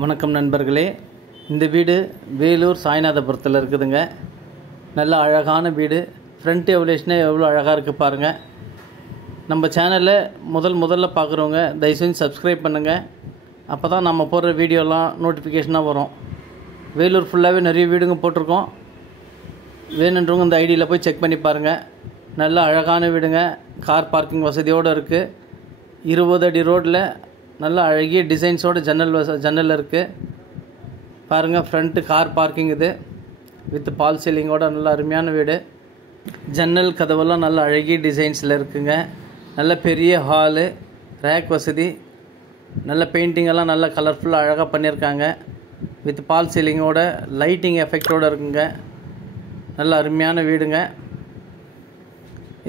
வணக்கம் நண்பர்களே. இந்த வீடு வேலூர் சாய்நாதபுரத்தில் இருக்குதுங்க. நல்ல அழகான வீடு. ஃப்ரண்ட் எவல்யூஷனே எவ்வளோ அழகாக இருக்குது பாருங்கள். நம்ம சேனலில் முதல்ல பார்க்குறவங்க தயவு செஞ்சு சப்ஸ்கிரைப் பண்ணுங்கள். அப்போ தான் நம்ம போடுற வீடியோலாம் நோட்டிஃபிகேஷனாக வரும். வேலூர் ஃபுல்லாகவே நிறைய வீடுங்க போட்டிருக்கோம். வேணுன்றவங்க இந்த ஐடியில் போய் செக் பண்ணி பாருங்கள். நல்ல அழகான வீடுங்க. கார் பார்க்கிங் வசதியோடு இருக்குது. 20 அடி ரோட்டில் நல்ல அழகிய டிசைன்ஸோடு ஜன்னல் இருக்குது பாருங்கள். ஃப்ரண்ட்டு கார் பார்க்கிங் இது வித் பால் சீலிங்கோட நல்ல அருமையான வீடு. ஜன்னல் கதவெல்லாம் நல்ல அழகிய டிசைன்ஸில் இருக்குங்க. நல்ல பெரிய ஹாலு, ரேக் வசதி, நல்ல பெயிண்டிங்கெல்லாம் நல்ல கலர்ஃபுல்லாக அழகாக பண்ணியிருக்காங்க. வித் பால் சீலிங்கோட லைட்டிங் எஃபெக்டோடு இருக்குங்க. நல்ல அருமையான வீடுங்க.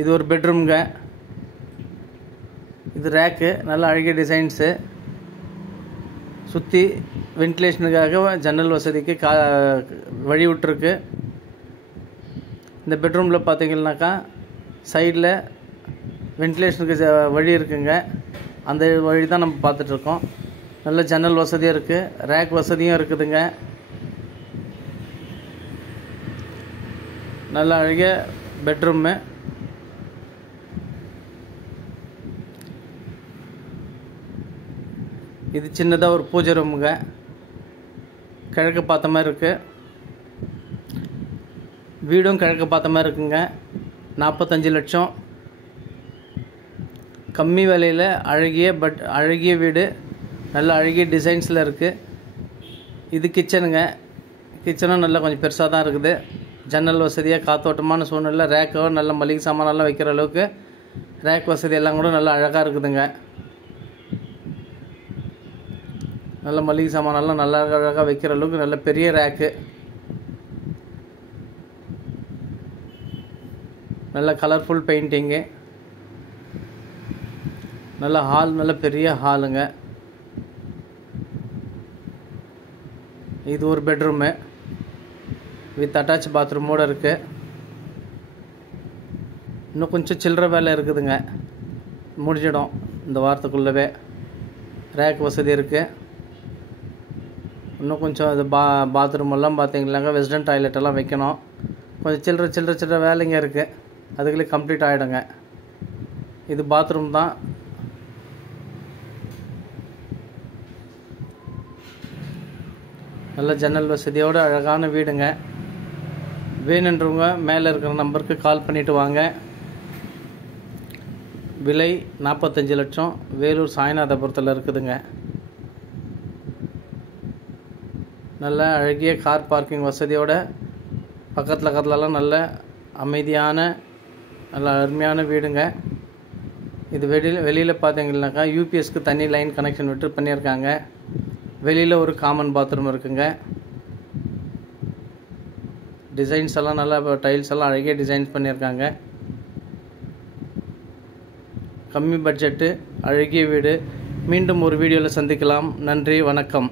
இது ஒரு பெட்ரூம்ங்க. இது ரேக்கு, நல்ல அழகிய டிசைன்ஸு. சுற்றி வென்டிலேஷனுக்காக ஜன்னல் வசதிக்கு வழி விட்டுருக்கு. இந்த பெட்ரூமில் பார்த்தீங்கன்னாக்கா சைடில் வென்டிலேஷனுக்கு வழி இருக்குங்க. அந்த வழி தான் நம்ம பார்த்துட்ருக்கோம். நல்ல ஜன்னல் வசதியும் இருக்குது, ரேக் வசதியும் இருக்குதுங்க. நல்ல அழகிய பெட்ரூமு. இது சின்னதாக ஒரு பூஜை ரூமுங்க. கிழக்கு பார்த்த மாதிரி இருக்குது. வீடும் கிழக்கு பார்த்த மாதிரி இருக்குங்க. 45 லட்சம். கம்மி விலையில் அழகிய வீடு. நல்ல அழகிய டிசைன்ஸில் இருக்குது. இது கிச்சனுங்க. கிச்சனும் நல்லா கொஞ்சம் பெருசாக தான் இருக்குது. ஜன்னல் வசதியாக காத்தோட்டமான சூழ்நிலை. ரேக்கோ நல்ல மளிகை சாமானெல்லாம் வைக்கிற அளவுக்கு ரேக் வசதி எல்லாம் கூட நல்லா அழகாக இருக்குதுங்க. நல்ல மளிகை சாமானெல்லாம் நல்லா அழகாக வைக்கிற அளவுக்கு நல்ல பெரிய ரேக்கு. நல்ல கலர்ஃபுல் பெயிண்டிங்கு. நல்ல ஹால், நல்ல பெரிய ஹாலுங்க. இது ஒரு பெட்ரூமு வித் அட்டாச் பாத்ரூமோடு இருக்குது. இன்னும் கொஞ்சம் சில்லற வேலை இருக்குதுங்க. முடிஞ்சிடும் இந்த வாரத்துக்குள்ளவே. ரேக் வசதி இருக்குது. இன்னும் கொஞ்சம் அது பாத்ரூம் எல்லாம் பார்த்தீங்கன்னாக்கா வெஸ்டர்ன் டாய்லெட்டெல்லாம் வைக்கணும். கொஞ்சம் சில்லற வேலைங்க இருக்குது. அதுக்குள்ளே கம்ப்ளீட் ஆகிடுங்க. இது பாத்ரூம் தான். நல்ல ஜன்னல் வசதியோடு அழகான வீடுங்க. வேணுன்றவங்க மேலே இருக்கிற நம்பருக்கு கால் பண்ணிவிட்டு வாங்க. விலை 45 லட்சம். வேலூர் சாய்நாதபுரத்தில் இருக்குதுங்க. நல்ல அழகிய கார் பார்க்கிங் வசதியோட பக்கத்துலலாம் நல்ல அமைதியான நல்ல அருமையான வீடுங்க. இது வெளியில் பார்த்தீங்கன்னாக்கா யூபிஎஸ்க்கு தண்ணி லைன் கனெக்ஷன் விட்டு பண்ணியிருக்காங்க. வெளியில் ஒரு காமன் பாத்ரூம் இருக்குங்க. டிசைன்ஸ் எல்லாம் நல்லா டைல்ஸ் எல்லாம் அழகிய டிசைன்ஸ் பண்ணியிருக்காங்க. கம்மி பட்ஜெட்டு, அழகிய வீடு. மீண்டும் ஒரு வீடியோவில் சந்திக்கலாம். நன்றி, வணக்கம்.